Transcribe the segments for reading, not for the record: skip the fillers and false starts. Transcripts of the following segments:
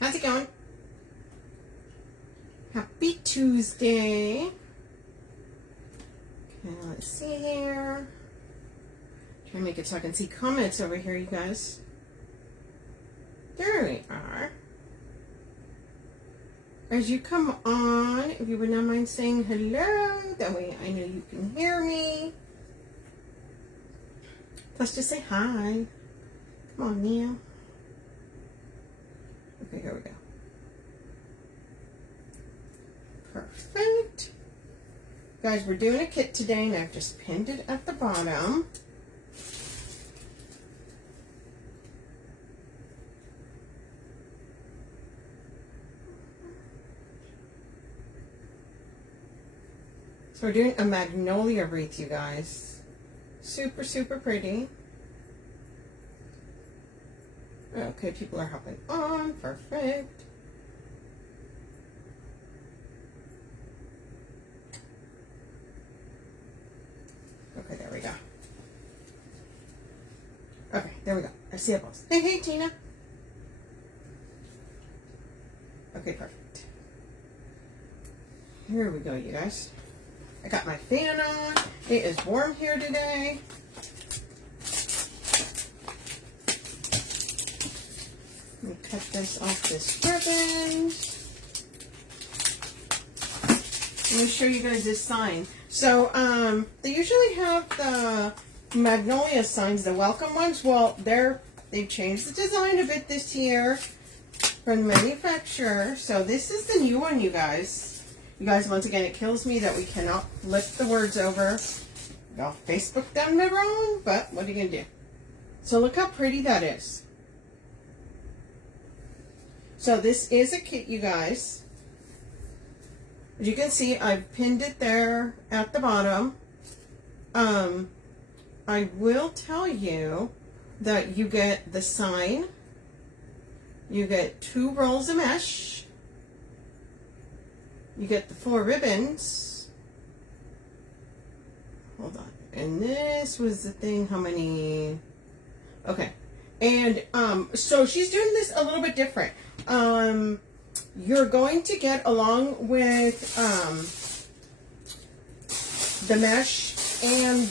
How's it going? Happy Tuesday. Okay, let's see here. Try to make it so I can see comments over here, you guys. There we are. As you come on, if you would not mind saying hello, that way I know you can hear me. Plus just say hi. Come on, Neil. Okay, here we go. Perfect. Guys, we're doing a kit today, and I've just pinned it at the bottom. So we're doing a Magnolia Wreath, you guys. Super, super pretty. Okay, people are hopping on. Perfect. Okay, there we go. Okay, there we go. I see it. Hey, hey, Tina. Okay, perfect. Here we go, you guys. I got my fan on. It is warm here today. Let me cut this off this ribbon. Let me show you guys this sign. So, they usually have the Magnolia signs, the welcome ones. Well, they've changed the design a bit this year from the manufacturer. So this is the new one, you guys. You guys, once again, it kills me that we cannot flip the words over. Well, Facebook done it wrong, but what are you going to do? So look how pretty that is. So this is a kit, you guys. As you can see, I've pinned it there at the bottom. I will tell you that you get the sign. You get 2 rolls of mesh. You get the 4 ribbons. Hold on. And this was the thing, how many? Okay. And so she's doing this a little bit different. You're going to get, along with the mesh and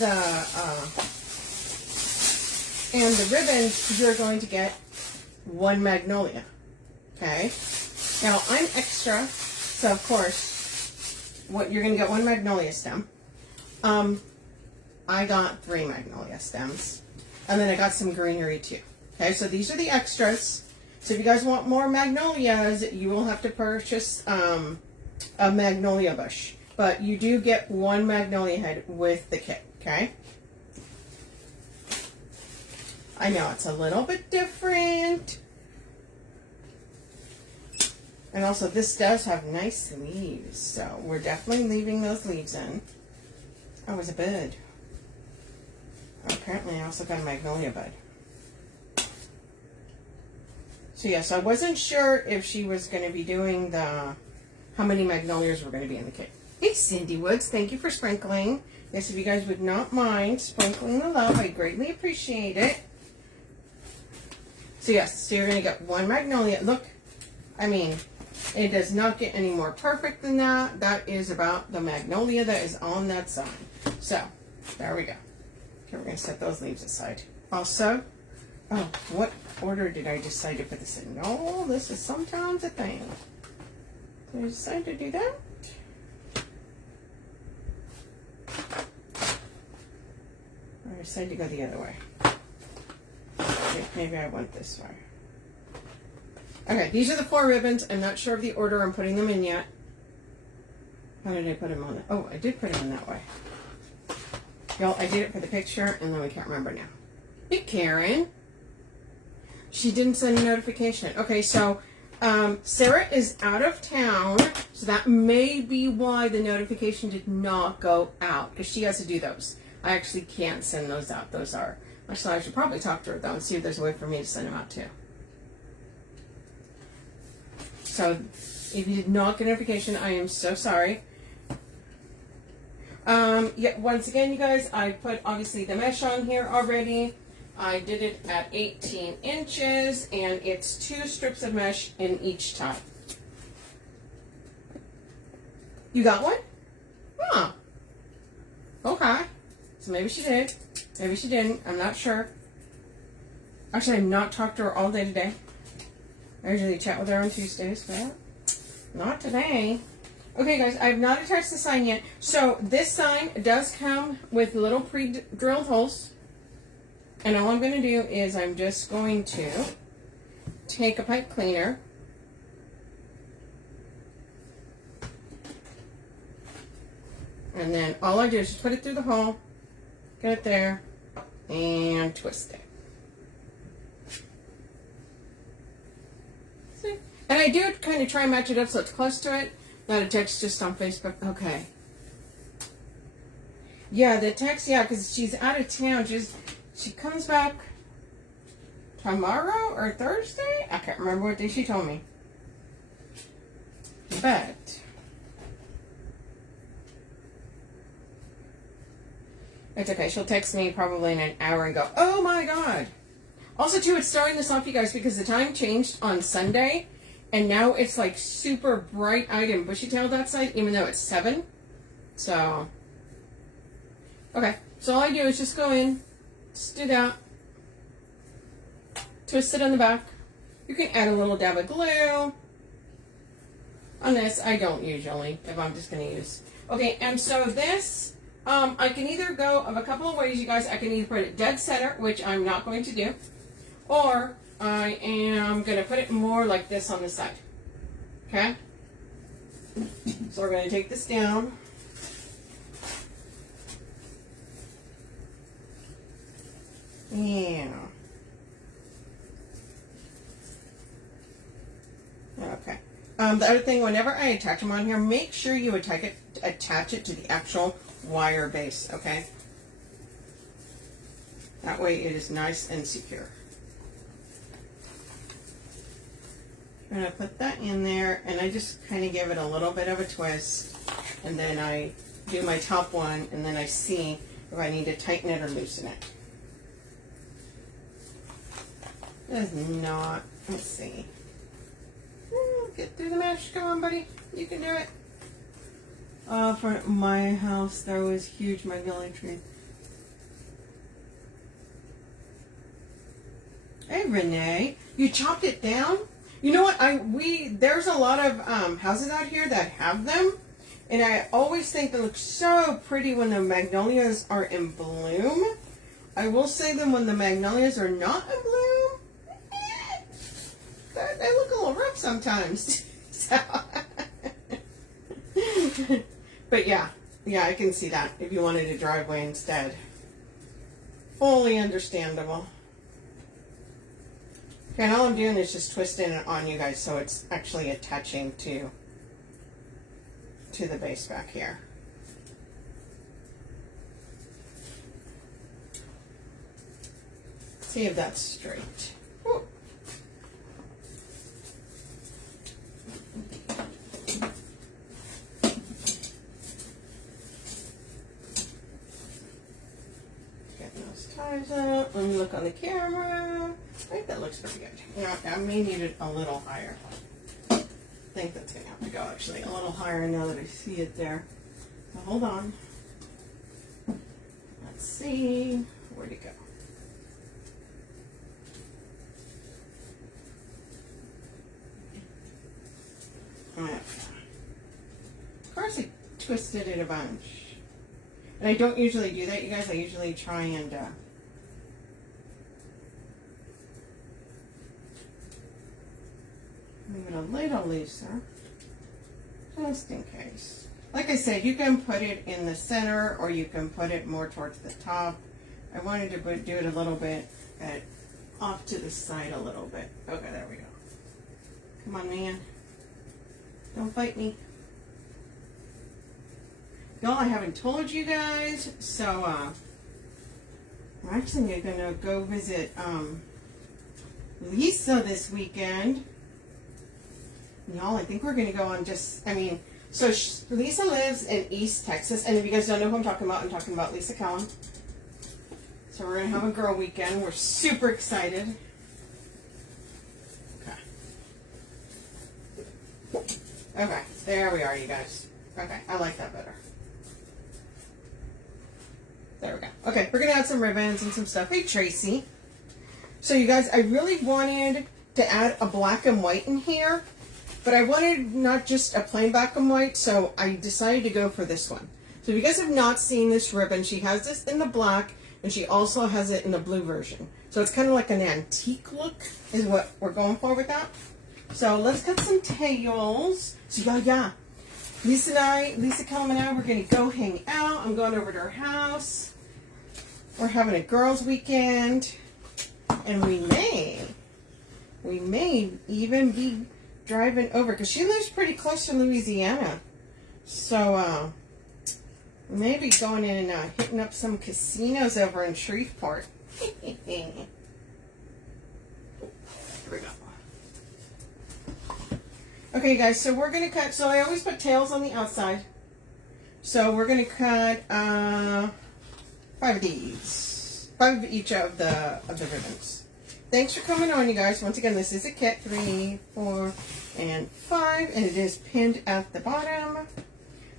the ribbons, you're going to get 1 Magnolia. Okay. Now I'm extra, so of course, you're going to get 1 Magnolia stem. I got 3 Magnolia stems, and then I got some greenery too. Okay, so these are the extras. So if you guys want more magnolias, you will have to purchase a magnolia bush. But you do get 1 magnolia head with the kit, okay? I know it's a little bit different. And also this does have nice leaves, so we're definitely leaving those leaves in. Oh, it was a bud. Apparently I also got a magnolia bud. So yes, I wasn't sure if she was going to be doing how many magnolias were going to be in the kit. Hey, Cindy Woods, thank you for sprinkling. Yes, if you guys would not mind sprinkling the love, I greatly appreciate it. So yes, so you're going to get 1 magnolia. Look, I mean, it does not get any more perfect than that. That is about the magnolia that is on that sign. So, there we go. Okay, we're going to set those leaves aside. Also, oh, what order did I decide to put this in? No, this is sometimes a thing. Did I decide to do that? Or I decided to go the other way. Maybe I went this way. Okay, these are the 4 ribbons. I'm not sure of the order I'm putting them in yet. How did I put them on? Oh, I did put them in that way. Y'all, I did it for the picture, and then we can't remember now. Hey, Karen. She didn't send a notification. Okay, so Sarah is out of town, so that may be why the notification did not go out, because she has to do those. I actually can't send those out. Those are... Actually, I should probably talk to her, though, and see if there's a way for me to send them out, too. So, if you did not get a notification, I am so sorry. Yeah, once again, you guys, I put, obviously, the mesh on here already. I did it at 18 inches, and it's 2 strips of mesh in each tie. You got one? Huh. Okay. So maybe she did. Maybe she didn't. I'm not sure. Actually, I've not talked to her all day today. I usually chat with her on Tuesdays, but not today. Okay, guys, I have not attached the sign yet. So this sign does come with little pre-drilled holes. And all I'm going to do is I'm just going to take a pipe cleaner. And then all I do is just put it through the hole, get it there, and twist it. See? And I do kind of try and match it up so it's close to it. Not a text just on Facebook. Okay. Yeah, the text, yeah, because she's out of town. She comes back tomorrow or Thursday? I can't remember what day she told me. But it's okay. She'll text me probably in an hour and go, oh my God. Also, too, it's starting this off, you guys, because the time changed on Sunday. And now it's like super bright-eyed and bushy-tailed outside, even though it's 7. So, okay. So all I do is just go in, just do that, twist it on the back. You can add a little dab of glue. On this, I don't usually, if I'm just going to use. Okay, and so this, I can either go of a couple of ways, you guys. I can either put it dead center, which I'm not going to do, or I am going to put it more like this on the side. Okay? So we're going to take this down. Yeah. Okay. The other thing, whenever I attach them on here, make sure you attach it to the actual wire base, okay? That way it is nice and secure. I'm going to put that in there, and I just kind of give it a little bit of a twist, and then I do my top one, and then I see if I need to tighten it or loosen it. Does not, let's see. Get through the mesh, come on buddy, you can do it. For my house, there was huge magnolia tree. Hey Renee, you chopped it down? You know what? There's a lot of houses out here that have them, and I always think they look so pretty when the magnolias are in bloom. I will say them when the magnolias are not in bloom. They look a little rough sometimes. So. But yeah, I can see that if you wanted a driveway instead. Fully understandable. Okay, and all I'm doing is just twisting it on you guys so it's actually attaching to the base back here. See if that's straight. Woo. Getting those ties out. Let me look on the camera. I think that looks pretty good. Yeah, I may need it a little higher. I think that's going to have to go actually a little higher now that I see it there. So hold on. Let's see. Where'd it go? Okay. Of course I twisted it a bunch. And I don't usually do that, you guys. I usually try and leave it a little looser, just in case. Like I said, you can put it in the center or you can put it more towards the top. I wanted to do it a little bit off to the side a little bit. Okay, there we go. Come on, man. Don't fight me. Y'all, I haven't told you guys, so I'm actually going to go visit Lisa this weekend. Y'all, I think we're going to go on so Lisa lives in East Texas, and if you guys don't know who I'm talking about Lisa Cowan. So we're going to have a girl weekend. We're super excited. Okay. Okay, there we are, you guys. Okay, I like that better. There we go. Okay, we're going to add some ribbons and some stuff. Hey, Tracy. So, you guys, I really wanted to add a black and white in here, but I wanted not just a plain black and white, so I decided to go for this one. So, if you guys have not seen this ribbon, she has this in the black, and she also has it in the blue version. So it's kind of like an antique look is what we're going for with that. So let's cut some tails. So yeah. Lisa Kellum and I, we're going to go hang out. I'm going over to her house. We're having a girls' weekend. And we may even be driving over, because she lives pretty close to Louisiana. So, maybe going in and hitting up some casinos over in Shreveport. Here we go. Okay, guys, so we're going to cut, so I always put tails on the outside. So we're going to cut 5 of these. 5 of each of the ribbons. Thanks for coming on, you guys. Once again, this is a kit, 3, 4, and 5, and it is pinned at the bottom.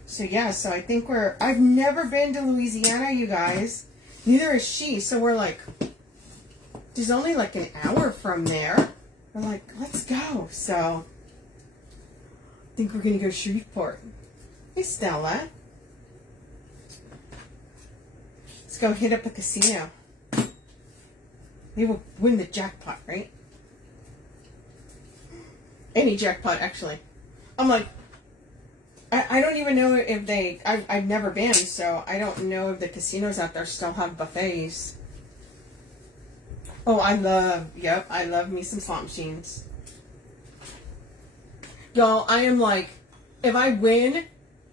So yeah, so I think I've never been to Louisiana, you guys. Neither is she. So we're like, there's only like an hour from there. We're like, let's go. So I think we're going to go to Shreveport. Hey, Stella. Let's go hit up a casino. They will win the jackpot, right? Any jackpot, actually. I'm like, I don't even know if I've never been, so I don't know if the casinos out there still have buffets. Oh, I love me some slot machines. Y'all, I am like, if I win,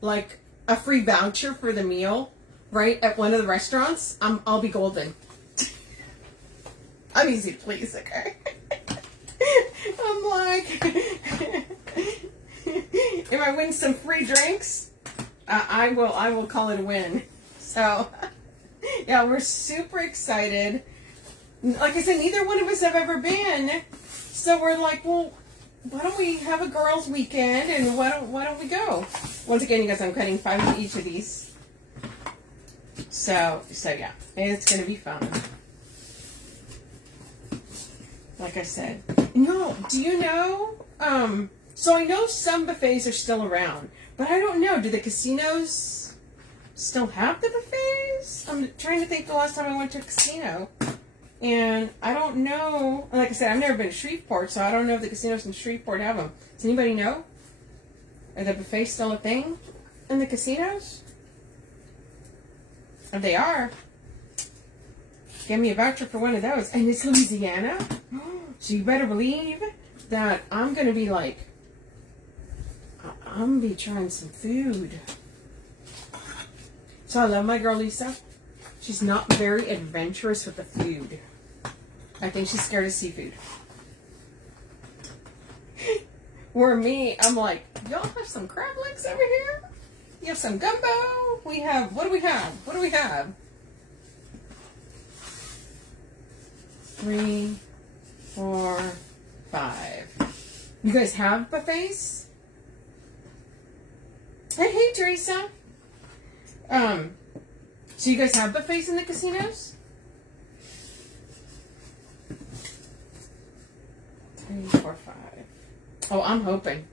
like, a free voucher for the meal, right, at one of the restaurants, I'll be golden. I'm easy to please, okay? I'm like... if I win some free drinks, I will call it a win. So, yeah, we're super excited. Like I said, neither one of us have ever been. So we're like, well, why don't we have a girls' weekend and why don't we go? Once again, you guys, I'm cutting 5 of each of these. So yeah, it's gonna be fun. Like I said, no. Do you know? So I know some buffets are still around, but I don't know. Do the casinos still have the buffets? I'm trying to think the last time I went to a casino. And I don't know. Like I said, I've never been to Shreveport, so I don't know if the casinos in Shreveport have them. Does anybody know? Are the buffets still a thing in the casinos? If they are, give me a voucher for one of those. And it's Louisiana? So you better believe that I'm going to be like, I'm going to be trying some food. So I love my girl Lisa. She's not very adventurous with the food. I think she's scared of seafood. Where me, I'm like, y'all have some crab legs over here? You have some gumbo? We have, what do we have? What do we have? 3, 4, 5. You guys have buffets? Hey, Teresa. So you guys have buffets in the casinos? 3, 4, 5. Oh, I'm hoping.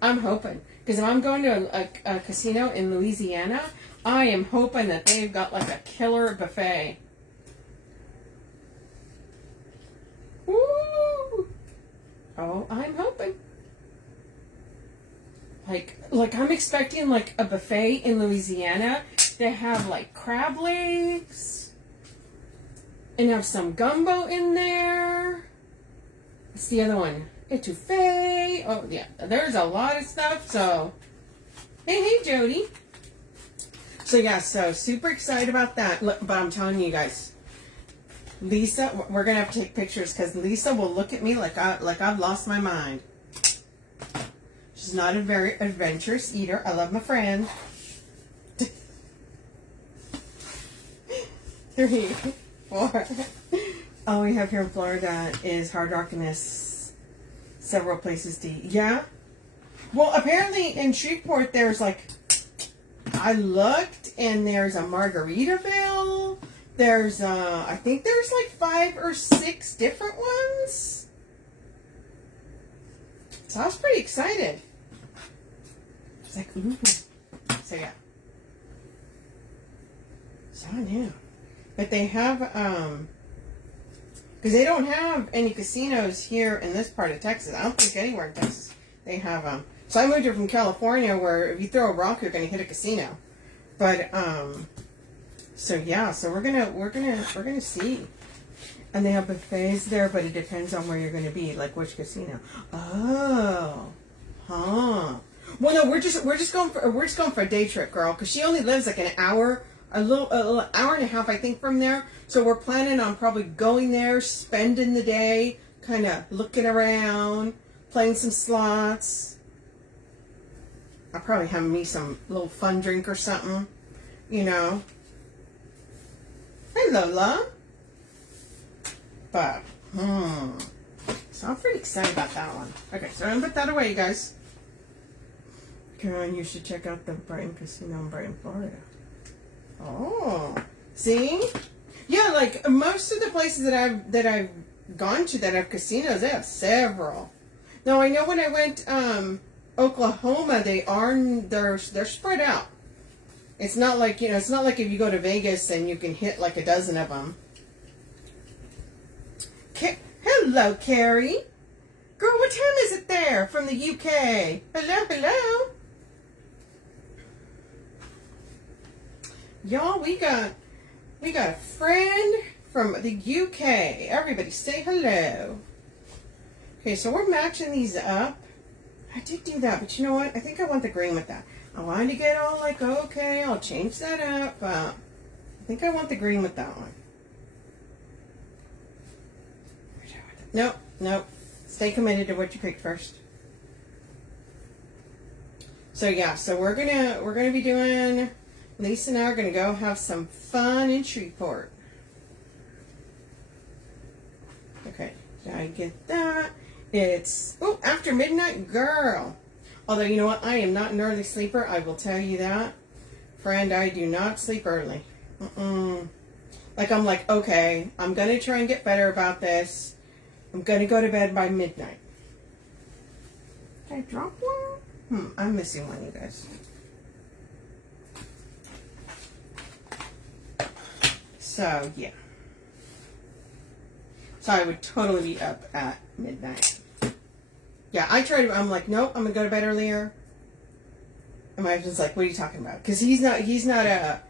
Because if I'm going to a casino in Louisiana, I am hoping that they've got like a killer buffet. Woo! Oh, I'm hoping. Like I'm expecting like a buffet in Louisiana. They have like crab legs and have some gumbo in there. What's the other one? Etouffee. Oh yeah, there's a lot of stuff. So, hey Jody. So yeah, so super excited about that. But I'm telling you guys, Lisa, we're gonna have to take pictures because Lisa will look at me like I've lost my mind. She's not a very adventurous eater. I love my friend. 3, before. All we have here in Florida is Hard Rock and there's several places to eat. Yeah? Well, apparently in Shreveport there's like, I looked and there's a Margaritaville. There's, I think there's like 5 or 6 different ones. So I was pretty excited. It's like, ooh. So yeah. So I knew. But they have, because they don't have any casinos here in this part of Texas. I don't think anywhere in Texas they have, so I moved here from California where if you throw a rock, you're going to hit a casino. But, so yeah, so we're gonna see. And they have buffets there, but it depends on where you're going to be, like which casino. Oh. Huh. Well, no, we're just going for a day trip, girl, because she only lives like an hour, a little hour and a half, I think, from there. So we're planning on probably going there, spending the day, kind of looking around, playing some slots. I'll probably have me some little fun drink or something, you know. Hey, Lola. But, so I'm pretty excited about that one. Okay, so I'm going to put that away, you guys. Karen, you should check out the Brighton Casino in Brighton, Florida. Oh, see? Yeah, like most of the places that I've gone to that have casinos, they have several. Now I know when I went Oklahoma, they're spread out. It's not like, you know, it's not like if you go to Vegas and you can hit like a dozen of them. Hello, Carrie. Girl, what time is it there from the UK? Hello, hello. Y'all, we got a friend from the UK. Everybody say hello. Okay, so we're matching these up. I did do that, but you know what? I think I want the green with that. I wanted to get all like, okay, I'll change that up. I think I want the green with that one. Nope, nope. Stay committed to what you picked first. So yeah, so we're gonna be doing. Lisa and I are gonna go have some fun in Shreveport. Okay, did I get that? It's after midnight, girl. Although you know what, I am not an early sleeper. I will tell you that, friend. I do not sleep early. Like I'm like, okay, I'm gonna try and get better about this. I'm gonna go to bed by midnight. Did I drop one? I'm missing one, you guys. So, yeah. So I would totally be up at midnight. Yeah, I'm like, nope, I'm gonna go to bed earlier. And my husband's like, what are you talking about? Because he's not an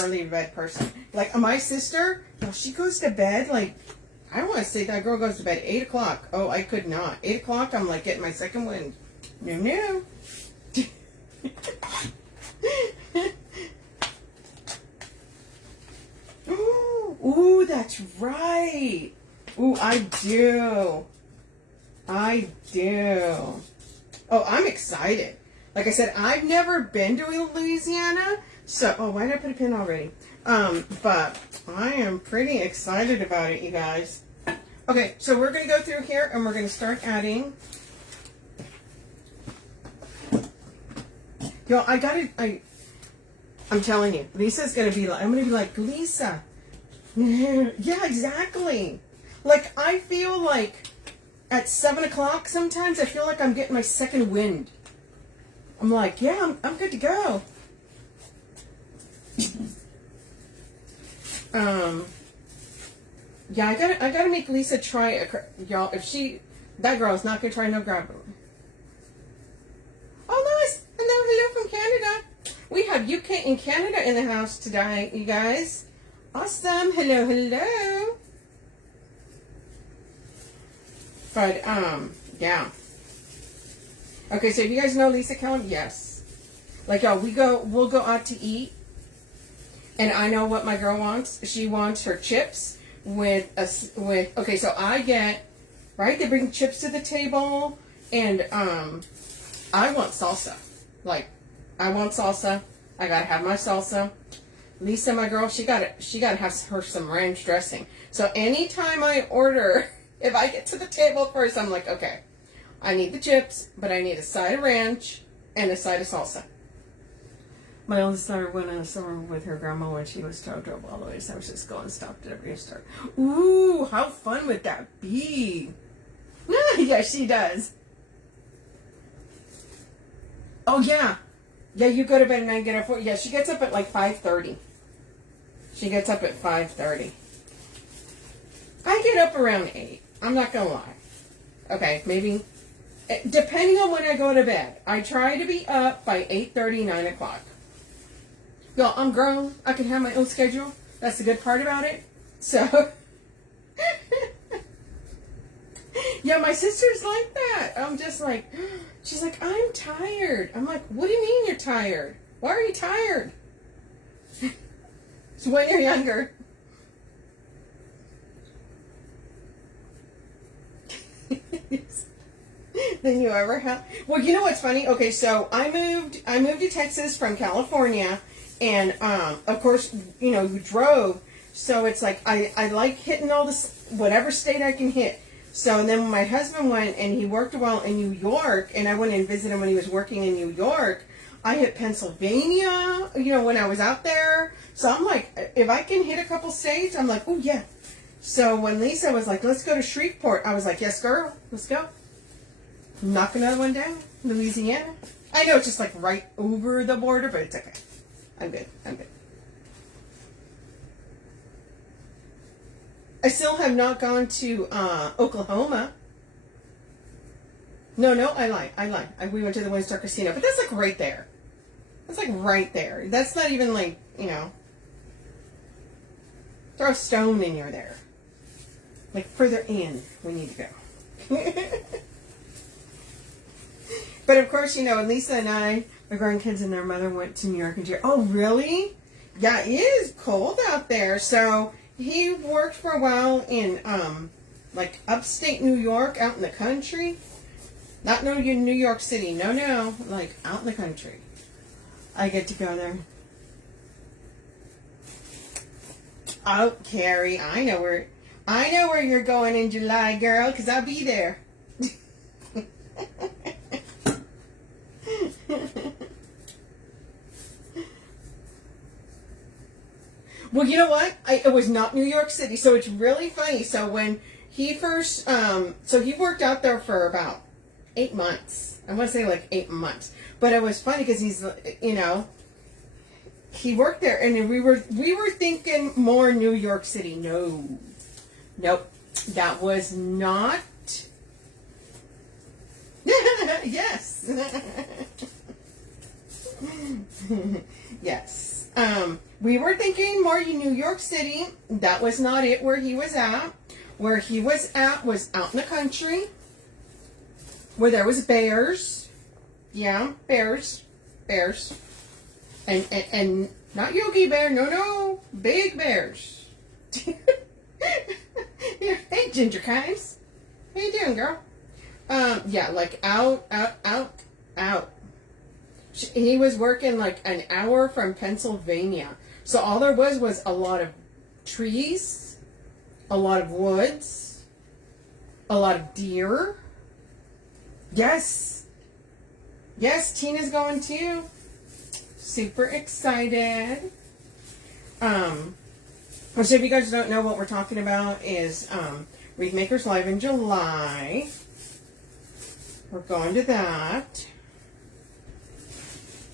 early bed person. Like my sister, she goes to bed like, I want to say that girl goes to bed at 8 o'clock. Oh, I could not. 8 o'clock, I'm like getting my second wind. No. Ooh, that's right. Ooh, I do. Oh, I'm excited. Like I said, I've never been to Louisiana. So, why did I put a pin already? But I am pretty excited about it, you guys. Okay, so we're going to go through here and we're going to start adding. Yo, I'm telling you, Lisa's going to be like, I'm going to be like, Lisa. Yeah, exactly. Like, I feel like at 7 o'clock sometimes, I feel like I'm getting my second wind. I'm like, yeah, I'm good to go. Yeah, I gotta make Lisa try y'all. If that girl is not gonna try no gravity. Oh, nice. Hello from Canada. We have UK and Canada in the house today, you guys. Awesome. Hello. But yeah. Okay, so if you guys know Lisa Kellum, yes. Like y'all, we'll go out to eat. And I know what my girl wants. She wants her chips with okay, so I get, right, they bring chips to the table, and I want salsa. Like, I want salsa. I gotta have my salsa. Lisa, my girl, she got to have her some ranch dressing. So anytime I order, if I get to the table first, I'm like, okay, I need the chips, but I need a side of ranch and a side of salsa. My oldest daughter went on a summer with her grandma when she was 12, drove all the way to San Francisco and stopped at every store. Ooh, how fun would that be? Yeah, she does. Oh, yeah. Yeah, you go to bed and I get up 4. Yeah, she gets up at like 5:30. She gets up at 5:30. I get up around 8. I'm not going to lie. Okay, maybe. Depending on when I go to bed. I try to be up by 8:30, 9 o'clock. Y'all, I'm grown. I can have my own schedule. That's the good part about it. So, yeah, my sister's like that. I'm just like, she's like, I'm tired. I'm like, what do you mean you're tired? Why are you tired? It's when you're younger. Than you ever have. Well, you know what's funny? Okay, so I moved to Texas from California, and of course, you know, you drove, so it's like I like hitting all this whatever state I can hit. So then when my husband went and he worked a while in New York, and I went and visited him when he was working in New York, I hit Pennsylvania, you know, when I was out there. So I'm like, if I can hit a couple states, I'm like, oh yeah. So when Lisa was like, let's go to Shreveport, I was like, yes, girl, let's go. Knock another one down. Louisiana. I know it's just like right over the border, but it's okay. I'm good. I'm good. I still have not gone to Oklahoma. No, I lie. We went to the Windstar Casino, but that's like right there. That's like right there. That's not even like, you know, throw a stone and you're there. Like further in, we need to go. But of course, you know, Lisa and I, my grandkids and their mother went to New York and oh, really? Yeah, it is cold out there. So he worked for a while in like upstate New York, out in the country. Not New York City. No, like out in the country. I get to go there. Oh, Carrie, I know where you're going in July, girl, because I'll be there. Well, you know what? It was not New York City, so it's really funny. So when he first, so he worked out there for about 8 months. I want to say like 8 months, but it was funny because he's, you know, he worked there, and we were thinking more New York City. Nope, that was not. Yes. Yes. We were thinking more New York City. That was not it where he was at. Where he was at was out in the country. Where there was bears. Yeah, bears. And not Yogi Bear. No. Big bears. Hey, Ginger Kimes. How you doing, girl? Yeah, like out. He was working like an hour from Pennsylvania. So all there was a lot of trees, a lot of woods, a lot of deer. Yes, Tina's going too. Super excited. So if you guys don't know what we're talking about is Wreath Makers Live in July. We're going to that.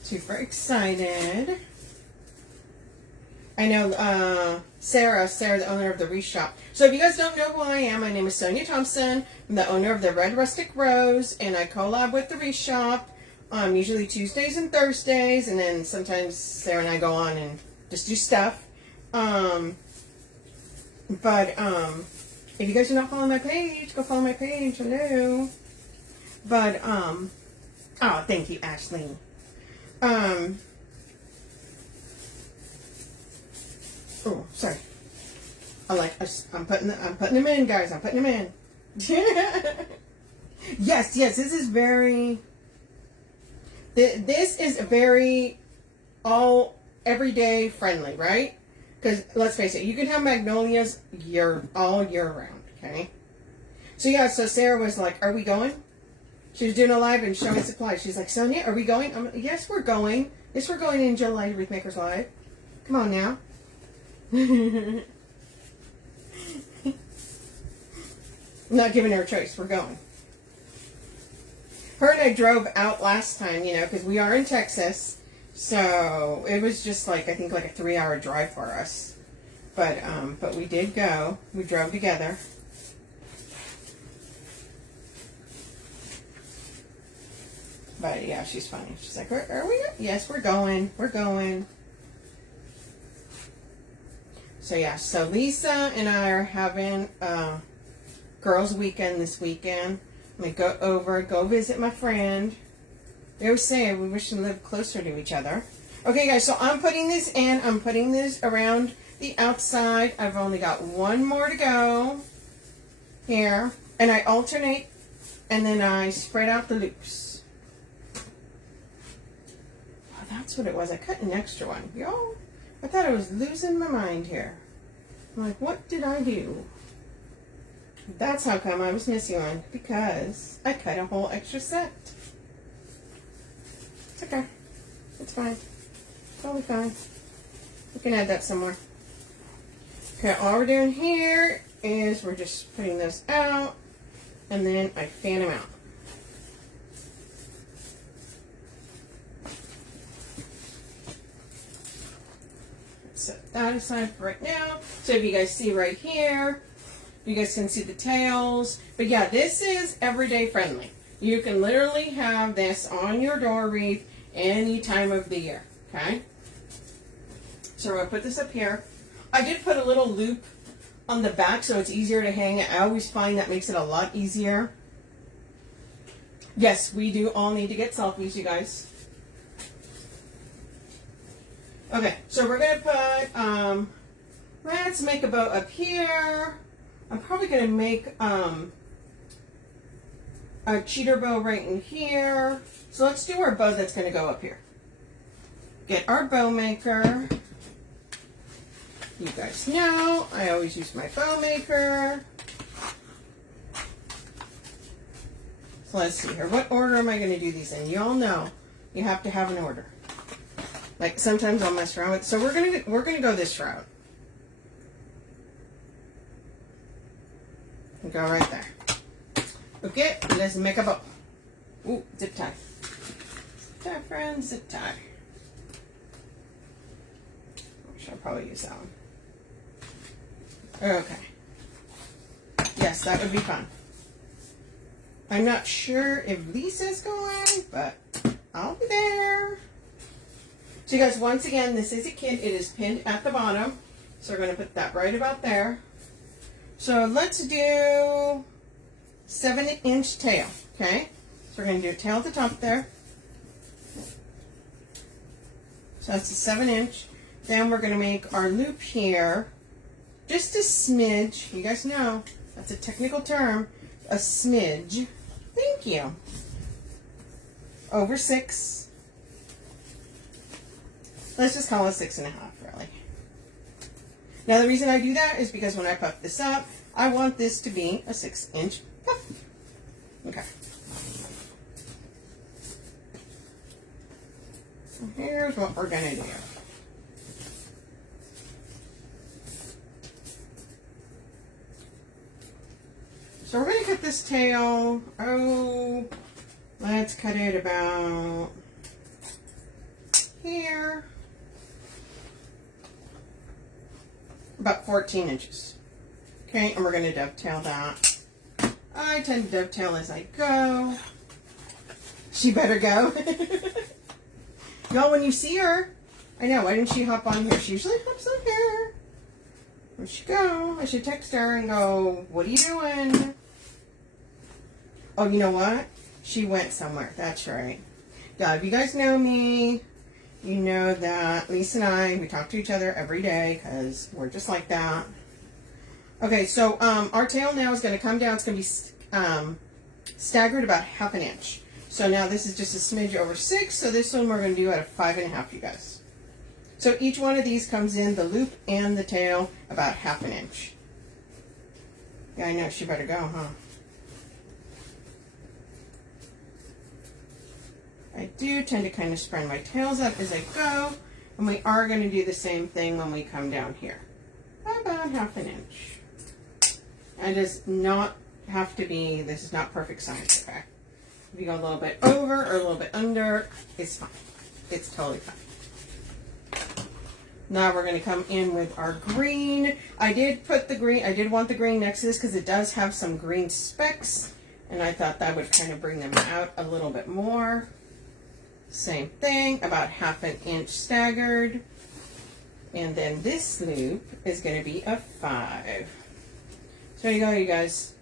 Super excited. I know Sarah, the owner of the Wreath Shop. So if you guys don't know who I am, my name is Sonia Thompson. I'm the owner of the Red Rustic Rose, and I collab with the Wreath Shop usually Tuesdays and Thursdays, and then sometimes Sarah and I go on and just do stuff. But if you guys are not following my page, go follow my page. Hello. But oh, thank you, Ashley. Oh, sorry. I'm putting them in, guys. I'm putting them in. Yes. This is very. This is very all everyday friendly, right? Because let's face it, you can have magnolias all year round, okay? So yeah, so Sarah was like, are we going? She was doing a live and showing supplies. She's like, Sonia, are we going? I'm like, yes, we're going. Yes, we're going in July Wreath Makers Live. Come on now. I'm not giving her a choice. We're going. Her and I drove out last time, you know, because we are in Texas. So it was just like, I think like a 3-hour drive for us. But we did go. We drove together. But yeah, she's funny. She's like, are we? Yes, we're going. We're going. So yeah, so Lisa and I are having girls' weekend this weekend. I'm going to go visit my friend. They always say we wish to live closer to each other. Okay, guys, so I'm putting this in. I'm putting this around the outside. I've only got one more to go here. And I alternate, and then I spread out the loops. Oh, that's what it was. I cut an extra one. Yo, I thought I was losing my mind here. I'm like, what did I do? That's how come I was missing one. Because I cut a whole extra set. It's okay. It's fine. Totally fine. We can add that somewhere. Okay, all we're doing here is we're just putting this out. And then I fan them out. Set that aside for right now. So if you guys see right here, you guys can see the tails. But yeah, this is everyday friendly. You can literally have this on your door wreath any time of the year. Okay? So we're going to put this up here. I did put a little loop on the back so it's easier to hang. I always find that makes it a lot easier. Yes, we do all need to get selfies, you guys. Okay, so we're going to put, let's make a bow up here. I'm probably going to make a cheater bow right in here. So let's do our bow that's going to go up here. Get our bow maker. You guys know I always use my bow maker. So let's see here. What order am I going to do these in? You all know you have to have an order. Like sometimes I'll mess around with. So we're gonna go this route. Go right there. Okay, let's make a bow. Ooh, zip tie. Zip tie, friends, zip tie. I should probably use that one. Okay. Yes, that would be fun. I'm not sure if Lisa's going, but I'll be there. So you guys, once again, this is a kit. It is pinned at the bottom. So we're going to put that right about there. So let's do 7-inch tail, okay? So we're going to do a tail at the top there. So that's a 7-inch. Then we're going to make our loop here. Just a smidge. You guys know, that's a technical term. A smidge. Thank you. Over 6. Let's just call it 6.5, really. Now, the reason I do that is because when I puff this up, I want this to be a 6-inch puff. Okay. So here's what we're going to do. So we're going to cut this tail. Oh, let's cut it about here. About 14 inches. Okay, and we're going to dovetail that. I tend to dovetail as I go. She better go. Y'all, when you see her, I know, why didn't she hop on here? She usually hops on here. Where'd she go? I should text her and go, what are you doing? Oh, you know what? She went somewhere. That's right. If you guys know me, you know that Lisa and I, we talk to each other every day because we're just like that. Okay, so our tail now is going to come down. It's going to be staggered about 1/2 inch. So now this is just a smidge over 6. So this one we're going to do at a 5.5, you guys. So So each one of these comes in the loop and the tail about 1/2 inch. Yeah, I know, she better go, huh? I do tend to kind of spread my tails up as I go, and we are going to do the same thing when we come down here. About 1/2 inch. It does not have to be, this is not perfect science, okay? If you go a little bit over or a little bit under, it's fine. It's totally fine. Now we're going to come in with our green. I did put the green, I did want the green next to this because it does have some green specks, and I thought that would kind of bring them out a little bit more. Same thing, about 1/2 inch staggered. And then this loop is going to be a 5. So there you go, you guys.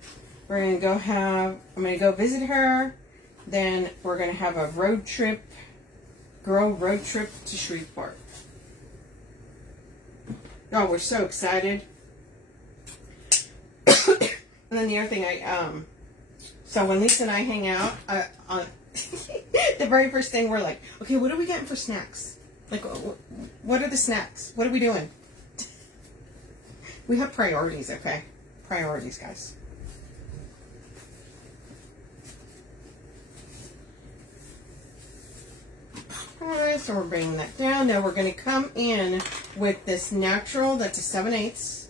We're going to go I'm going to go visit her. Then we're going to have a road trip, girl road trip to Shreveport. Oh, we're so excited. And then the other thing, so when Lisa and I hang out, on the very first thing we're like, okay, what are we getting for snacks? Like, what are the snacks? What are we doing? We have priorities, okay? Priorities, guys. Alright, so we're bringing that down. Now we're going to come in with this natural, that's a 7/8.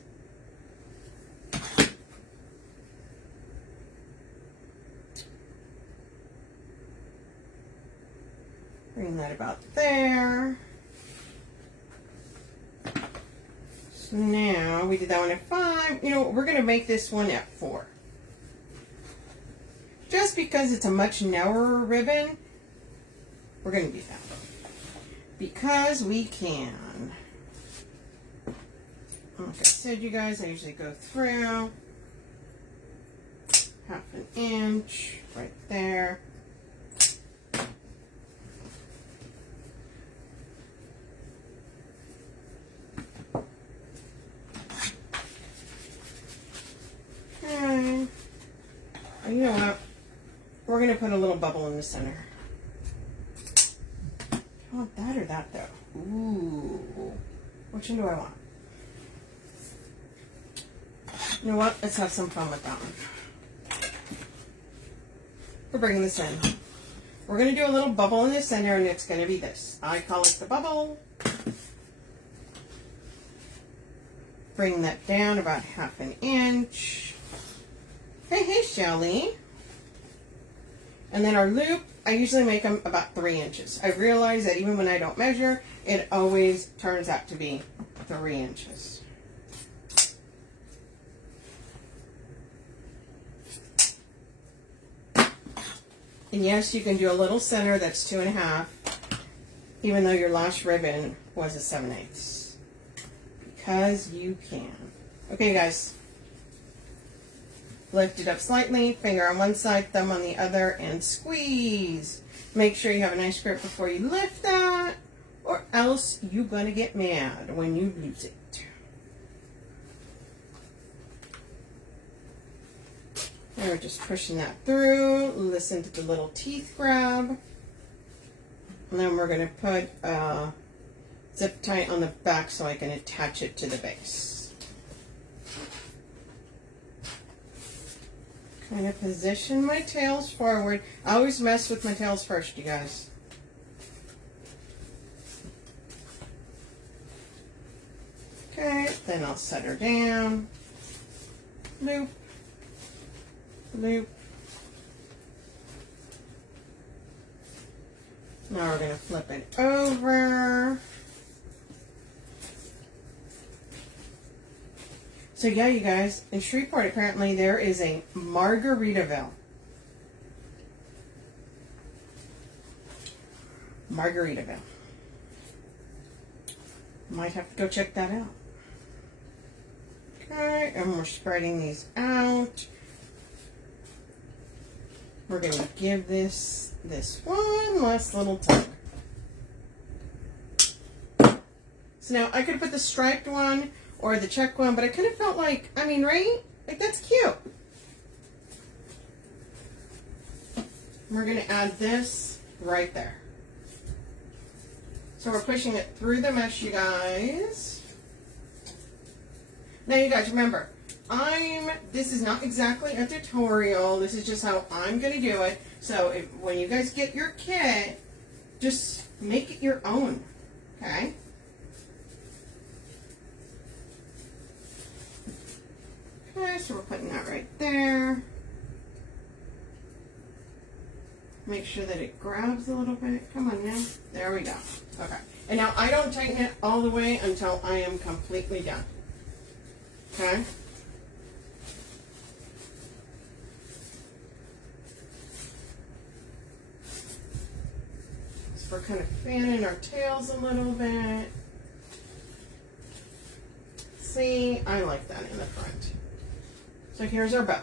Bring that about there. So now we did that one at 5. You know, we're going to make this one at 4. Just because it's a much narrower ribbon, we're going to do that. Because we can. Like I said, you guys, I usually go through 1/2 inch right there. Okay. You know what? We're going to put a little bubble in the center. I want that or that though. Ooh. Which one do I want? You know what? Let's have some fun with that one. We're bringing this in. We're going to do a little bubble in the center, and it's going to be this. I call it the bubble. Bring that down about 1/2 inch. Hey, Shelly. And then our loop, I usually make them about 3 inches. I realize that even when I don't measure, it always turns out to be 3 inches. And yes, you can do a little center that's 2.5, even though your last ribbon was a 7/8. Because you can. Okay, guys. Lift it up slightly, finger on one side, thumb on the other, and squeeze. Make sure you have a nice grip before you lift that, or else you're going to get mad when you lose it. And we're just pushing that through. Listen to the little teeth grab. And then we're going to put a zip tie on the back so I can attach it to the base. Kind of position my tails forward. I always mess with my tails first, you guys. Okay, then I'll set her down. Loop. Loop. Now we're going to flip it over. So yeah, you guys, in Shreveport, apparently there is a Margaritaville. Margaritaville. Might have to go check that out. Okay, and we're spreading these out. We're going to give this one last little tug. So now I could put the striped one or the check one, but I kind of felt like, I mean, right? Like, that's cute. We're going to add this right there. So we're pushing it through the mesh, you guys. Now you guys remember, this is not exactly a tutorial. This is just how I'm going to do it. So when you guys get your kit, just make it your own, okay? Okay, so we're putting that right there. Make sure that it grabs a little bit. Come on now. There we go. Okay. And now I don't tighten it all the way until I am completely done. Okay? So we're kind of fanning our tails a little bit. See, I like that in the front. So here's our bow.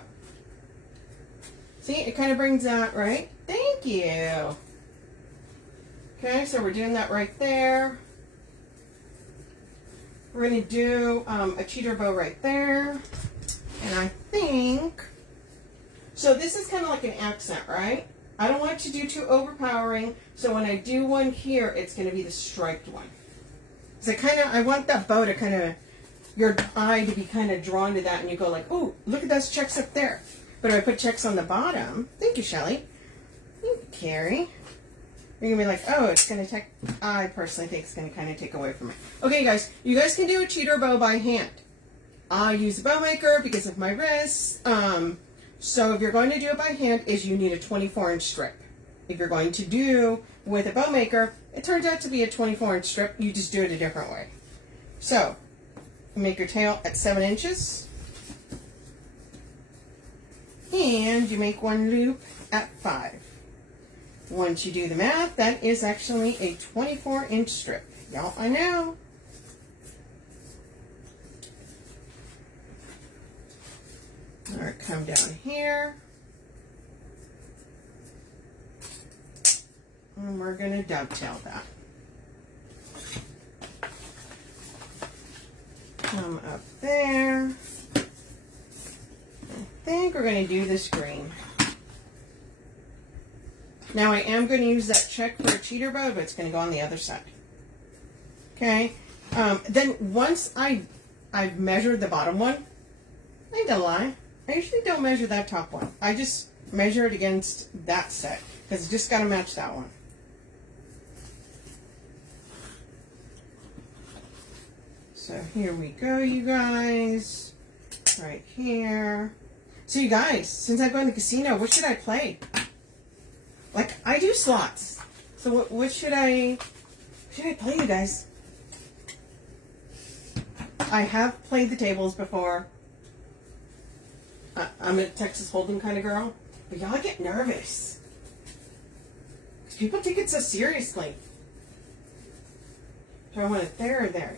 See, it kind of brings out, right? Thank you. Okay, so we're doing that right there. We're going to do a cheater bow right there. And I think, so this is kind of like an accent, right? I don't want it to do too overpowering. So when I do one here, it's going to be the striped one. So I want that bow to kind of, your eye to be kind of drawn to that, and you go like, oh, look at those checks up there. But if I put checks on the bottom, thank you, Shelly. Thank you, Carrie. You're going to be like, oh, it's going to take, I personally think it's going to kind of take away from it. Okay, guys, you guys can do a cheater bow by hand. I use a bow maker because of my wrists. So if you're going to do it by hand, you need a 24-inch strip. If you're going to do with a bow maker, it turns out to be a 24-inch strip. You just do it a different way. So, make your tail at 7 inches. And you make one loop at 5. Once you do the math, that is actually a 24-inch strip. Y'all, I know. All right, come down here. And we're going to dovetail that. Come up there. I think we're going to do this green. Now I am going to use that check for a cheater bow, but it's going to go on the other side. Okay. Then once I've measured the bottom one, I ain't gonna lie, I usually don't measure that top one. I just measure it against that set because it's just got to match that one. So here we go, you guys. Right here. So you guys, since I go in the casino, what should I play? Like, I do slots. So what should I play, you guys? I have played the tables before. I'm a Texas Hold'em kind of girl. But y'all get nervous. Because people take it so seriously. Do I want it there or there?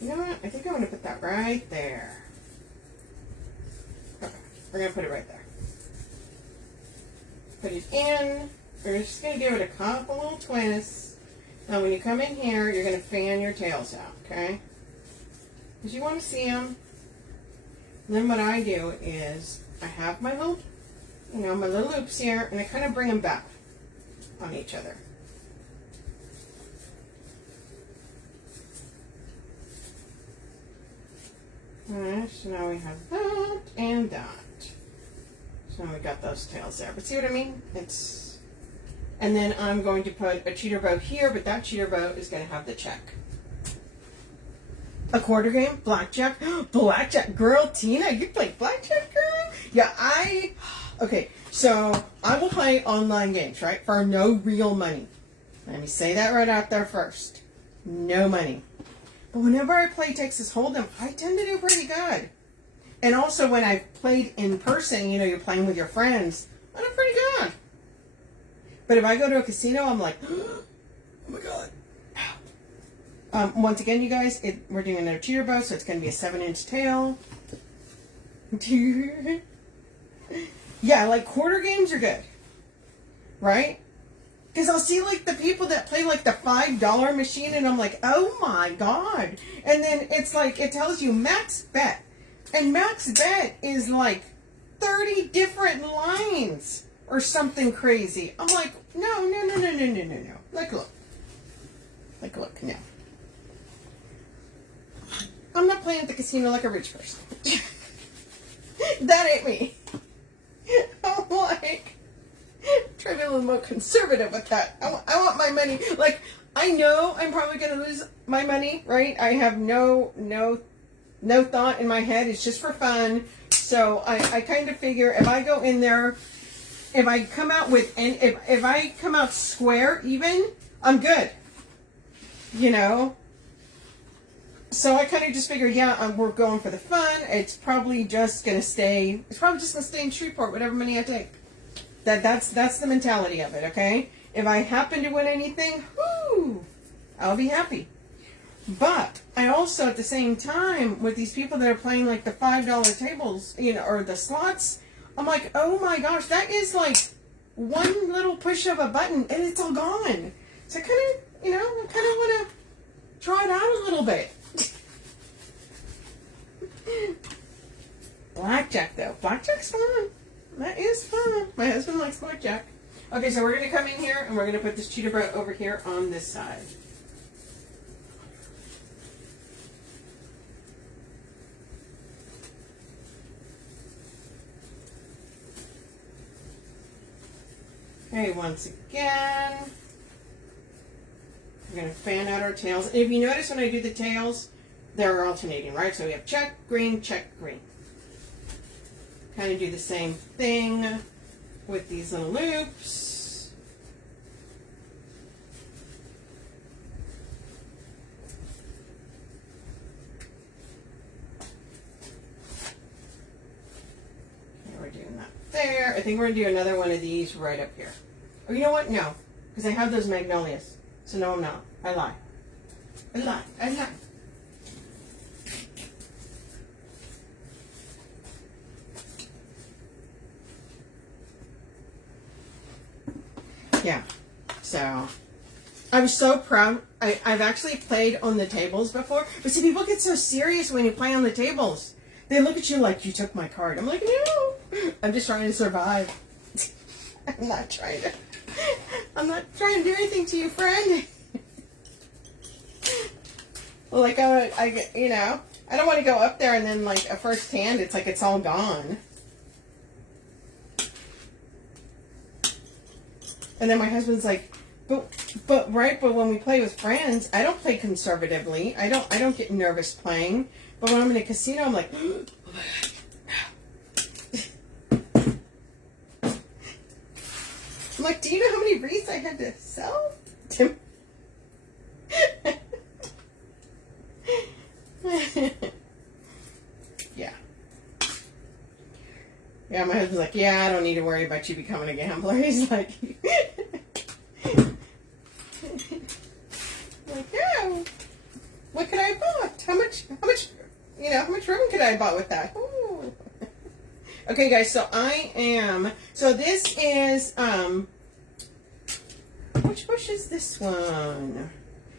You know what? I think I want to put that right there. Okay. We're going to put it right there. Put it in. We're just going to give it a couple little twists. Now when you come in here, you're going to fan your tails out, okay? Because you want to see them. And then what I do is I have my little, my little loops here, and I kind of bring them back on each other. Alright, so now we have that and that. So now we got those tails there. But see what I mean? And then I'm going to put a cheater bow here, but that cheater bow is going to have the check. A quarter game? Blackjack? Blackjack. Girl, Tina, you play blackjack, girl? Yeah, okay, so I will play online games, right? For no real money. Let me say that right out there first. No money. But whenever I play Texas Hold'em, I tend to do pretty good. And also when I've played in person, you're playing with your friends, I do pretty good. But if I go to a casino, I'm like, oh my God. Once again, you guys, we're doing another cheater bow, so it's going to be a 7-inch tail. Yeah, like quarter games are good. Right? Because I'll see like the people that play like the $5 machine and I'm like, oh my God. And then it's like, it tells you max bet. And max bet is like 30 different lines or something crazy. I'm like, no. Like, look, Like, look, no. I'm not playing at the casino like a rich person. That ain't me. I'm like, try to be a little more conservative with that. I want my money. Like, I know I'm probably going to lose my money, right? I have no thought in my head. It's just for fun. So I kind of figure if I go in there, if I come out with, and if I come out square even, I'm good. You know? So I kind of just figure, yeah, we're going for the fun. It's probably just going to stay, in Shreveport, whatever money I take. That's the mentality of it, okay? If I happen to win anything, whoo, I'll be happy. But I also, at the same time, with these people that are playing like the $5 tables, you know, or the slots, I'm like, oh my gosh, that is like one little push of a button and it's all gone. So I kind of, you know, I kind of want to try it out a little bit. Blackjack, though. Blackjack's fun. That is fun. My husband likes blackjack. Okay, so we're going to come in here and we're going to put this cheetah bread over here on this side. Okay, once again, we're going to fan out our tails. And if you notice when I do the tails, they're alternating, right? So we have check, green, green. Kind of do the same thing with these little loops. Okay, we're doing that there. I think we're going to do another one of these right up here. Oh, you know what? No, because I have those magnolias. So no, I'm not. I lie. I lie. I lie. Yeah, so I was so proud. I've actually played on the tables before, but see, people get so serious when you play on the tables. They look at you like you took my card. I'm like, no, I'm just trying to survive. I'm not trying to do anything to you, friend. Like, I you know, I don't want to go up there and then like a first hand, it's like it's all gone. And then my husband's like, but when we play with friends, I don't play conservatively. I don't get nervous playing. But when I'm in a casino, I'm like, I'm like, do you know how many wreaths I had to sell? Yeah. Yeah, my husband's like, yeah, I don't need to worry about you becoming a gambler. He's like, like, yeah, what could I have bought? How much, you know, how much ribbon could I have bought with that? Ooh. Okay, guys, so this is, which bush is this one?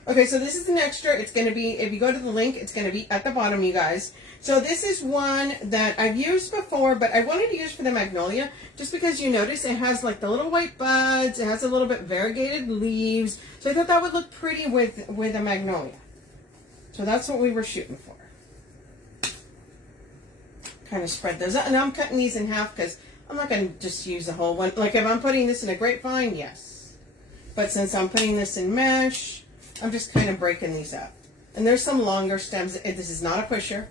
Okay, so this is an extra. It's going to be, if you go to the link, it's going to be at the bottom, you guys. So this is one that I've used before, but I wanted to use for the Magnolia, just because you notice it has like the little white buds. It has a little bit variegated leaves. So I thought that would look pretty with a Magnolia. So that's what we were shooting for. Kind of spread those out. And I'm cutting these in half because I'm not going to just use the whole one. Like if I'm putting this in a grapevine, yes. But since I'm putting this in mesh, I'm just kind of breaking these up. And there's some longer stems. This is not a pusher.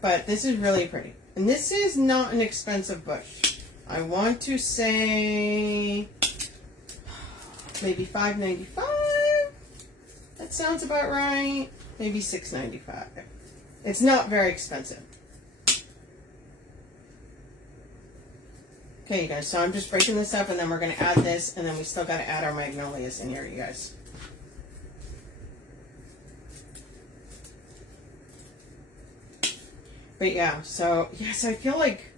But this is really pretty. And this is not an expensive bush. I want to say maybe $5.95. That sounds about right. Maybe $6.95. It's not very expensive. Okay, you guys. So I'm just breaking this up, and then we're going to add this, and then we still got to add our magnolias in here, you guys. But yeah, so yes, I feel like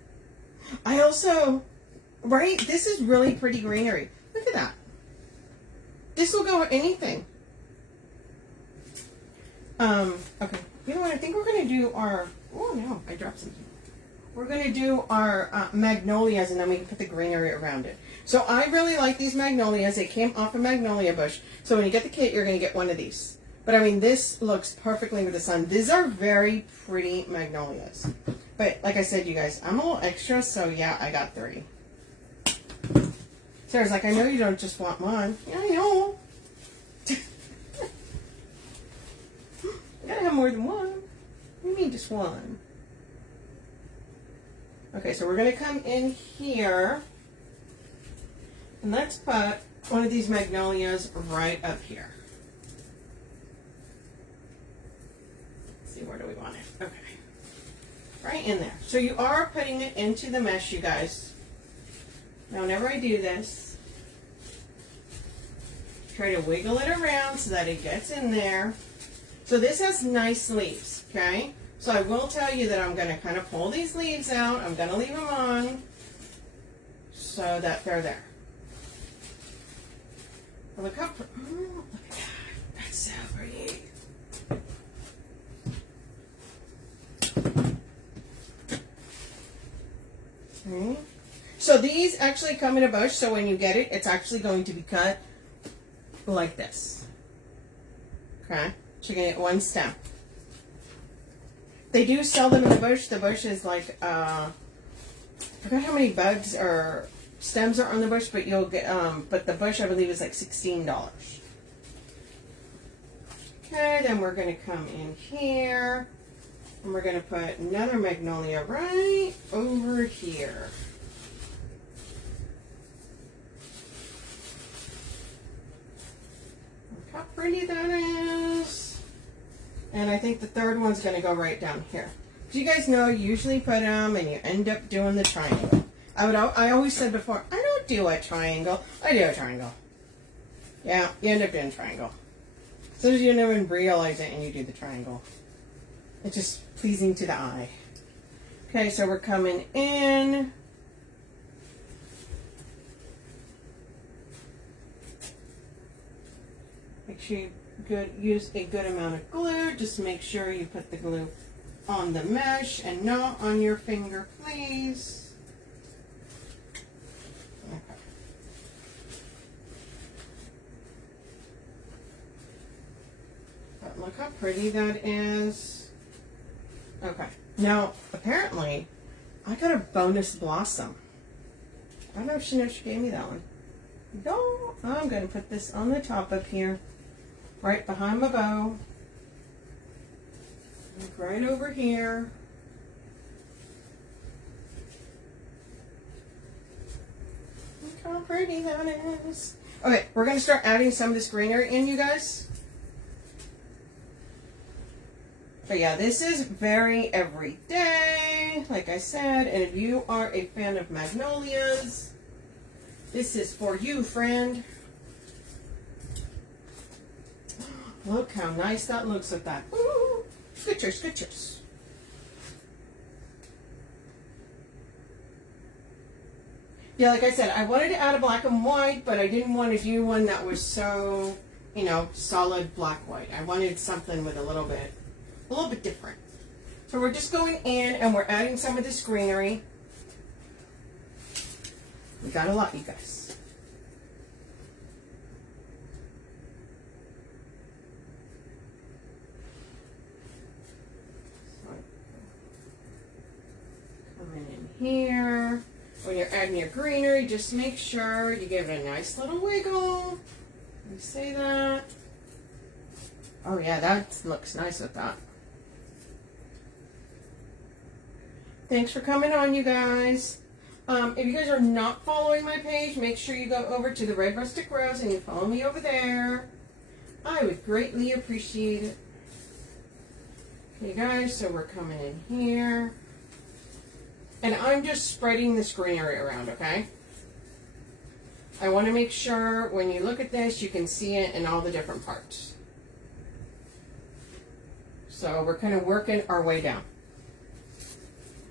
I also, right? This is really pretty greenery. Look at that. This will go with anything. Okay. You know what? I think we're gonna do our. Oh no, I dropped something. we're going to do our magnolias, and then we can put the greenery around it. So I really like these magnolias. They came off a magnolia bush. So when you get the kit, you're going to get one of these. But I mean, this looks perfectly with the sun. These are very pretty magnolias. But like I said, you guys, I'm a little extra, so yeah, I got 3. Sarah's like, I know you don't just want one. Yeah, I know. You gotta have more than one. What do you mean just one? Okay, so we're gonna come in here and let's put one of these magnolias right up here. Let's see, where do we want it? Okay. Right in there. So you are putting it into the mesh, you guys. Now, whenever I do this, try to wiggle it around so that it gets in there. So this has nice leaves, okay? So I will tell you that I'm going to kind of pull these leaves out. I'm going to leave them on so that they're there. Look how look at that. That's so pretty. Okay. So these actually come in a bush, so when you get it, it's actually going to be cut like this. Okay? So you're going to get one stem. They do sell them in the bush. The bush is like, I forgot how many buds or stems are on the bush, but you'll get, but the bush I believe is like $16. Okay, then we're going to come in here, and we're going to put another magnolia right over here. Look how pretty that is. And I think the third one's going to go right down here. Do you guys know you usually put them and you end up doing the triangle? I always said before, I don't do a triangle. I do a triangle. Yeah, you end up doing a triangle. So you don't even realize it and you do the triangle. It's just pleasing to the eye. Okay, so we're coming in. Make sure you use a good amount of glue. Just make sure you put the glue on the mesh and not on your finger, please. Okay. But look how pretty that is. Okay. Now, apparently, I got a bonus blossom. I don't know if she knows she gave me that one. No, I'm going to put this on the top up here. Right behind my bow. Right over here. Look how pretty that is. Okay, we're going to start adding some of this greenery in, you guys. But yeah, this is very everyday, like I said. And if you are a fan of magnolias, this is for you, friend. Look how nice that looks with that. Ooh, scooters, scooters. Yeah, like I said, I wanted to add a black and white, but I didn't want to do one that was so, you know, solid black white. I wanted something with a little bit different. So we're just going in and we're adding some of this greenery. We got a lot, you guys. Here, when you're adding your greenery, just make sure you give it a nice little wiggle. Let me say that. Oh yeah, that looks nice with that. Thanks for coming on, you guys. If you guys are not following my page, make sure you go over to the Red Rustic Rose and you follow me over there. I would greatly appreciate it. Okay, guys, so we're coming in here. And I'm just spreading this greenery around, okay? I want to make sure when you look at this, you can see it in all the different parts. So we're kind of working our way down.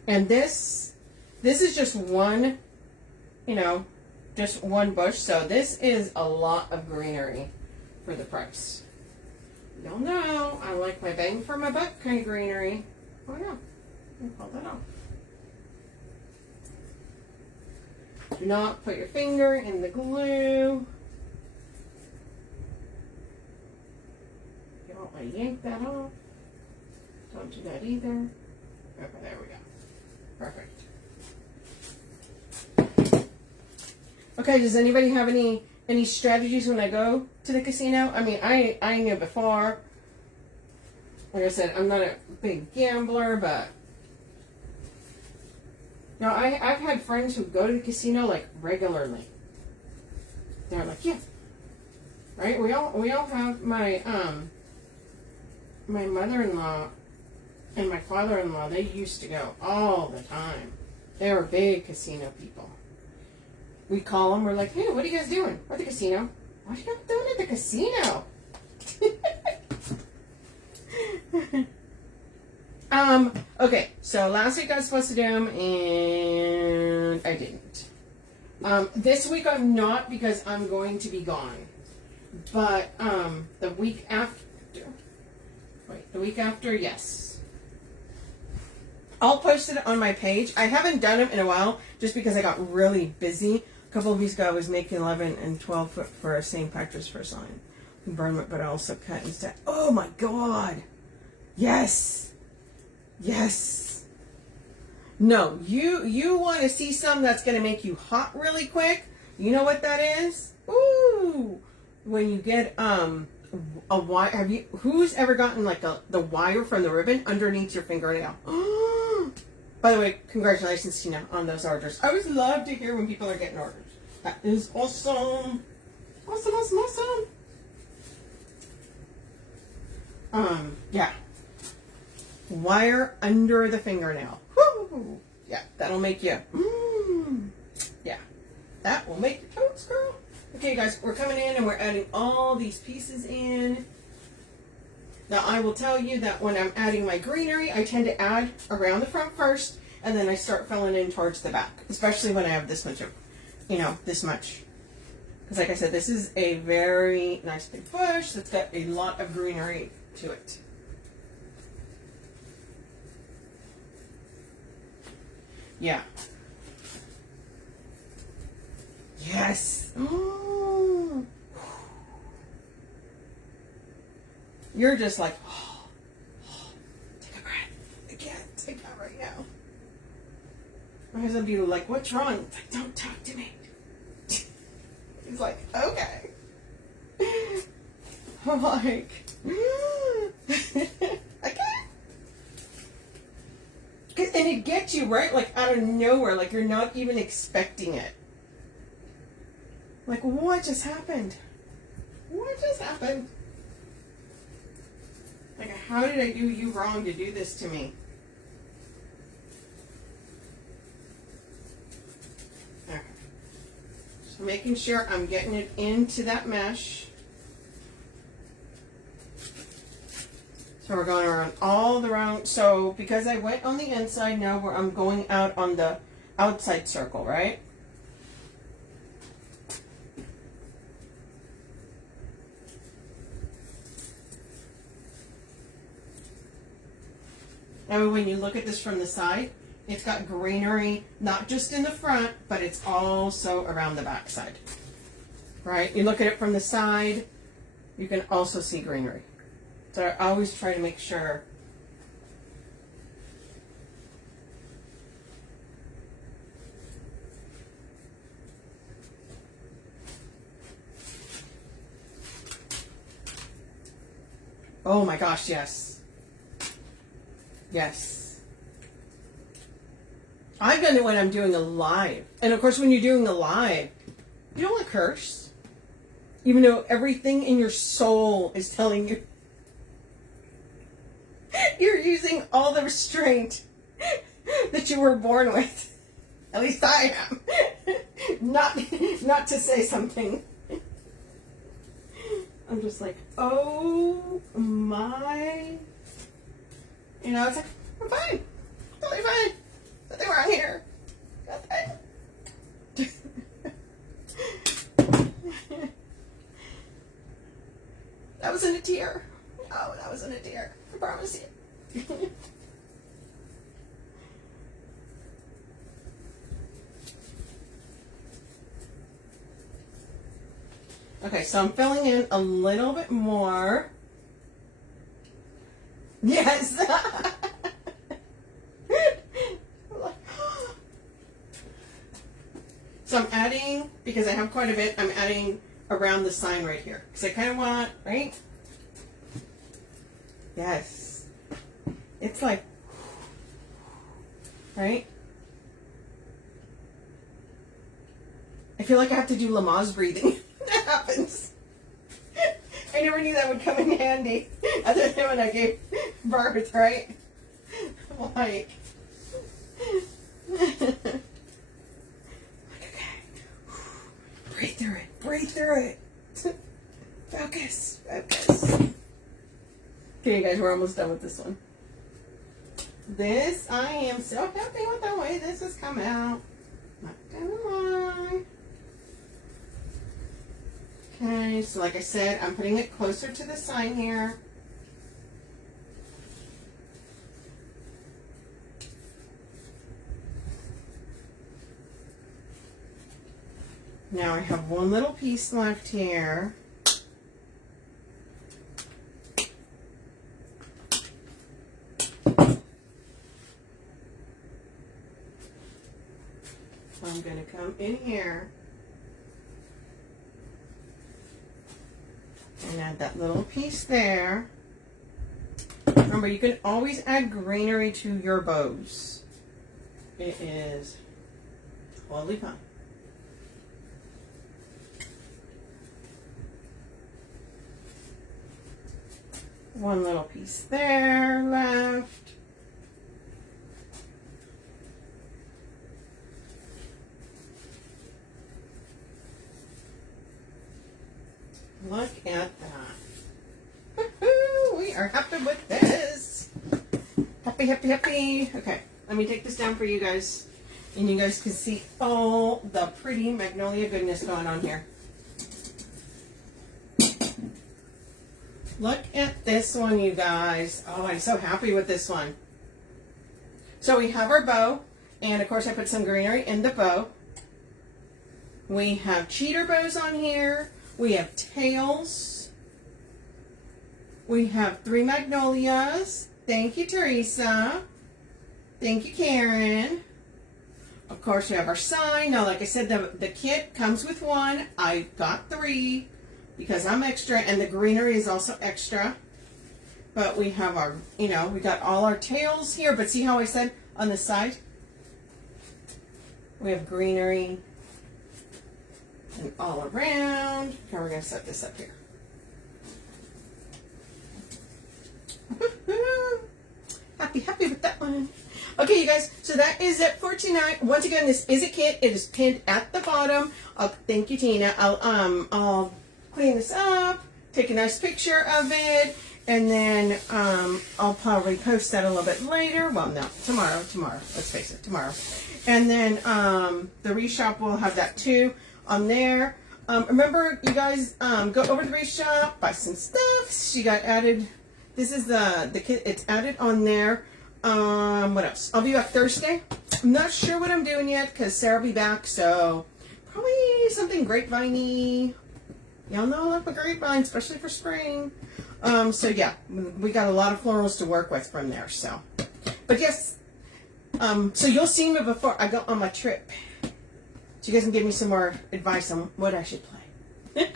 And this is just one, you know, just one bush. So this is a lot of greenery for the price. Y'all know I like my bang for my buck kind of greenery. Oh yeah, I pull that off. Do not put your finger in the glue. You don't want to yank that off. Don't do that either. Okay, there we go. Perfect. Okay, does anybody have any strategies when I go to the casino? I mean, I knew before. Like I said, I'm not a big gambler, but you know, I've had friends who go to the casino like regularly. They're like, yeah, right. We all have my mother-in-law and my father-in-law. They used to go all the time. They were big casino people. We call them. We're like, hey, what are you guys doing? We're at the casino. What are you guys doing at the casino? Okay, so last week I was supposed to do them and I didn't. This week I'm not because I'm going to be gone. But the week after, yes. I'll post it on my page. I haven't done them in a while just because I got really busy. A couple of weeks ago I was making 11 and 12 for St. Patrick's first line. Burn it, but I also cut instead. Oh my God. Yes. Yes. No, you want to see something that's going to make you hot really quick? You know what that is? Ooh. When you get a wire, who's ever gotten like the wire from the ribbon underneath your fingernail? By the way, congratulations, Tina, on those orders. I always love to hear when people are getting orders. That is awesome. Awesome, awesome, awesome. Yeah. Wire under the fingernail. Woo! Yeah, that'll make you. Yeah, that will make your toes curl. Okay, guys, we're coming in and we're adding all these pieces in. Now, I will tell you that when I'm adding my greenery, I tend to add around the front first, and then I start filling in towards the back, especially when I have this much of, this much. Because like I said, this is a very nice big bush that's got a lot of greenery to it. Yeah. Yes. Oh. You're just like, take a breath. I can't take that right now. My husband be like, what's wrong? It's like, don't talk to me. He's like, okay. I'm like, I can't. And it gets you, right? Like out of nowhere, like you're not even expecting it. Like, what just happened? What just happened? Like, how did I do you wrong to do this to me? Okay. So making sure I'm getting it into that mesh. So we're going around all the round. So because I went on the inside, now I'm going out on the outside circle, right? Now when you look at this from the side, it's got greenery, not just in the front, but it's also around the back side. Right? You look at it from the side, you can also see greenery. So I always try to make sure. Oh my gosh, yes. Yes. I've done it when I'm doing a live. And of course, when you're doing a live, you don't want to curse. Even though everything in your soul is telling you you're using all the restraint that you were born with. At least I am. Not to say something. I'm just like, oh my. It's like, I'm fine. Totally fine. Nothing wrong here. Nothing. That wasn't a tear. Oh, that wasn't a tear. I promise you. Okay, so I'm filling in a little bit more. Yes. So I'm adding, because I have quite a bit, I'm adding around the sign right here. Because I kind of want, right? Yes. It's like, right? I feel like I have to do Lamaze breathing. That happens. I never knew that would come in handy, other than when I gave birth, right? Like, okay. Breathe through it. Breathe through it. Focus. Focus. Okay, you guys, we're almost done with this one. This, I am so happy with the way this has come out. Not gonna lie. Okay, so like I said, I'm putting it closer to the sign here. Now I have one little piece left here. So I'm going to come in here and add that little piece there. Remember, you can always add greenery to your bows. It is totally fine. One little piece there left. Look at that. Woohoo! We are happy with this. Happy, happy, happy. Okay, let me take this down for you guys. And you guys can see all the pretty magnolia goodness going on here. Look at this one, you guys. Oh, I'm so happy with this one. So we have our bow. And, of course, I put some greenery in the bow. We have cheater bows on here. We have tails. We have 3 magnolias. Thank you, Teresa. Thank you, Karen. Of course, we have our sign. Now, like I said, the kit comes with 1. I got 3 because I'm extra, and the greenery is also extra. But we have our, we got all our tails here. But see how I said on the side? We have greenery and all around. Okay, we're going to set this up here. Happy, happy with that one. Okay, you guys, so that is it for tonight. Once again, this is a kit. It is pinned at the bottom. Thank you, Tina. I'll clean this up, take a nice picture of it, and then I'll probably post that a little bit later. Well, no, tomorrow. Let's face it, tomorrow. And then the Wreath Shop will have that too on there. Remember, you guys, go over to the Wreath Shop, buy some stuff. She got added. This is the kit. It's added on there. What else? I'll be back Thursday. I'm not sure what I'm doing yet because Sarah will be back, so probably something grapevine-y. Y'all know I love my grapevine, especially for spring. So yeah, we got a lot of florals to work with from there. So, but yes, so you'll see me before I go on my trip. So you guys can give me some more advice on what I should play.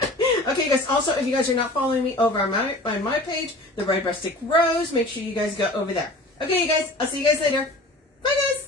Okay, you guys. Also, if you guys are not following me over on my page, the Red Rustic Rose, make sure you guys go over there. Okay, you guys. I'll see you guys later. Bye, guys.